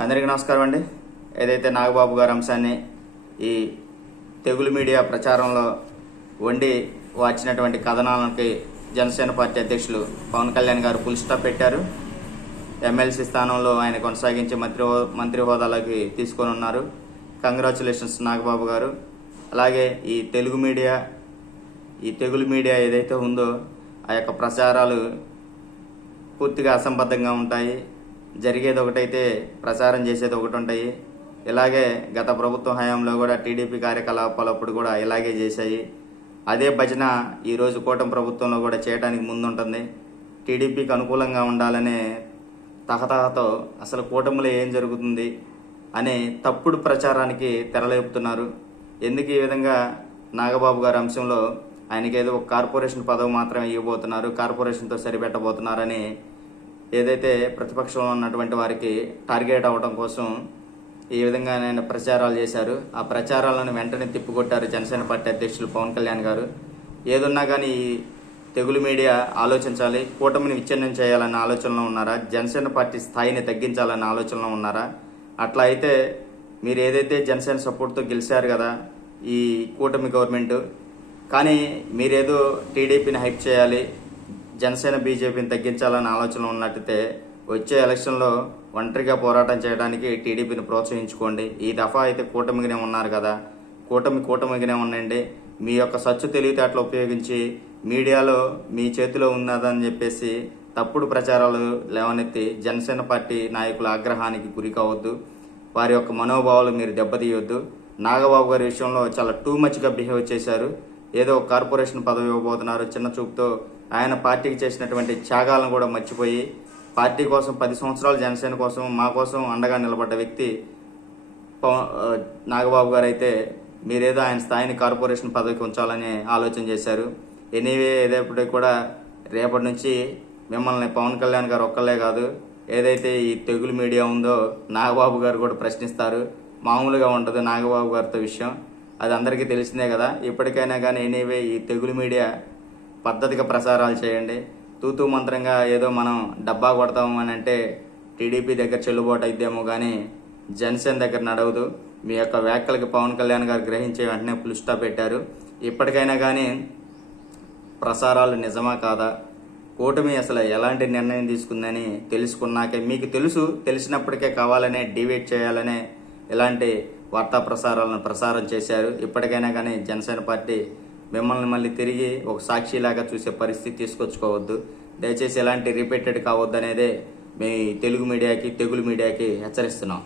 అందరికీ నమస్కారం అండి. ఏదైతే నాగబాబు గారి అంశాన్ని ఈ తెగులు మీడియా ప్రచారంలో వండి వచ్చినటువంటి కథనాలకి జనసేన పార్టీ అధ్యక్షులు పవన్ కళ్యాణ్ గారు ఫుల్ స్టాప్ పెట్టారు. ఎమ్మెల్సీ స్థానంలో ఆయన కొనసాగించి మంత్రి హో- మంత్రి హోదాలోకి తీసుకొని ఉన్నారు. కంగ్రాచులేషన్స్ నాగబాబు గారు. అలాగే ఈ తెలుగు మీడియా ఈ తెగులు మీడియా ఏదైతే ఉందో ఆ యొక్క ప్రచారాలు పూర్తిగా అసంబద్ధంగా ఉంటాయి. జరిగేది ఒకటైతే ప్రచారం చేసేది ఒకటి ఉంటాయి ఇలాగే గత ప్రభుత్వ హయాంలో కూడా టీడీపీ కార్యకలాపాలప్పుడు కూడా ఇలాగే చేశాయి. అదే భజన ఈరోజు కూటమి ప్రభుత్వంలో కూడా చేయడానికి ముందుంటుంది. టీడీపీకి అనుకూలంగా ఉండాలనే తహతహతో అసలు కూటమిలో ఏం జరుగుతుంది అనే తప్పుడు ప్రచారానికి తెరలేపుతున్నారు. ఎందుకు ఈ విధంగా నాగబాబు గారి అంశంలో ఆయనకి ఏదో ఒక కార్పొరేషన్ పదవి మాత్రమే ఇవ్వబోతున్నారు కార్పొరేషన్తో సరిపెట్టబోతున్నారని ఏదైతే ప్రతిపక్షంలో ఉన్నటువంటి వారికి టార్గెట్ అవ్వడం కోసం ఈ విధంగా ఆయన ప్రచారాలు చేశారు ఆ ప్రచారాలను వెంటనే తిప్పికొట్టారు జనసేన పార్టీ అధ్యక్షులు పవన్ కళ్యాణ్ గారు. ఏదున్నా కానీ ఈ తెగులు మీడియా ఆలోచించాలి కూటమిని విచ్ఛిన్నం చేయాలన్న ఆలోచనలో ఉన్నారా జనసేన పార్టీ స్థాయిని తగ్గించాలన్న ఆలోచనలో ఉన్నారా? అట్లా అయితే మీరు ఏదైతే జనసేన సపోర్ట్తో గెలిచారు కదా ఈ కూటమి గవర్నమెంట్ కానీ మీరేదో టీడీపీని హైప్ చేయాలి జనసేన బీజేపీని తగ్గించాలని ఆలోచన ఉన్నట్టయితే వచ్చే ఎలక్షన్లో ఒంటరిగా పోరాటం చేయడానికి టీడీపీని ప్రోత్సహించుకోండి. ఈ దఫా అయితే కూటమిగానే ఉన్నారు కదా. కూటమి కూటమిగానే ఉండండి. మీ యొక్క సచ్చు తెలివితేటలు ఉపయోగించి మీడియాలో మీ చేతిలో ఉన్నదని చెప్పేసి తప్పుడు ప్రచారాలు లేవనెత్తి జనసేన పార్టీ నాయకుల ఆగ్రహానికి గురి కావద్దు. వారి యొక్క మనోభావాలు మీరు దెబ్బతీయొద్దు. నాగబాబు గారి విషయంలో చాలా టూ మచ్గా బిహేవ్ చేశారు. ఏదో కార్పొరేషన్ పదవి ఇవ్వబోతున్నారు. చిన్న చూపుతో ఆయన పార్టీకి చేసినటువంటి త్యాగాలను కూడా మర్చిపోయి పార్టీ కోసం పది సంవత్సరాలు జనసేన కోసం మా కోసం అండగా నిలబడ్డ వ్యక్తి పవ- నాగబాబు గారు అయితే మీరేదో ఆయన స్థాయిని కార్పొరేషన్ పదవికి ఉంచాలని ఆలోచన చేశారు. ఎనీవే ఏదైతే కూడా రేపటి నుంచి మిమ్మల్ని పవన్ కళ్యాణ్ గారు ఒక్కళ్ళే కాదు ఏదైతే ఈ తెగులు మీడియా ఉందో నాగబాబు గారు కూడా ప్రశ్నిస్తారు. మామూలుగా ఉండదు నాగబాబు గారితో విషయం. అది అందరికీ తెలిసిందే కదా. ఇప్పటికైనా కానీ ఎనీవే ఈ తెగులు మీడియా పద్ధతిగా ప్రసారాలు చేయండి. తూతూ మంత్రంగా ఏదో మనం డబ్బా కొడతాము అని అంటే టీడీపీ దగ్గర చెల్లుబాటు అయిద్దేమో కానీ జనసేన దగ్గర నడవదు. మీ యొక్క వ్యాఖ్యలకి పవన్ కళ్యాణ్ గారు గ్రహించే వెంటనే ఫుల్ స్టాప్ పెట్టారు. ఇప్పటికైనా కానీ ప్రసారాలు నిజమా కాదా? కూటమి అసలు ఎలాంటి నిర్ణయం తీసుకుందని తెలుసుకున్నాకే మీకు తెలుసు తెలిసినప్పటికే కావాలనే డివేట్ చేయాలనే ఇలాంటి వార్తా ప్రసారాలను ప్రసారం చేశారు. ఇప్పటికైనా కానీ జనసేన పార్టీ మిమ్మల్ని మళ్ళీ తిరిగి ఒక సాక్షిలాగా చూసే పరిస్థితి తీసుకొచ్చుకోవద్దు. దయచేసి ఎలాంటి రిపీటెడ్ కావద్దు అనేదే మీ తెలుగు మీడియాకి తెగులు మీడియాకి హెచ్చరిస్తున్నాం.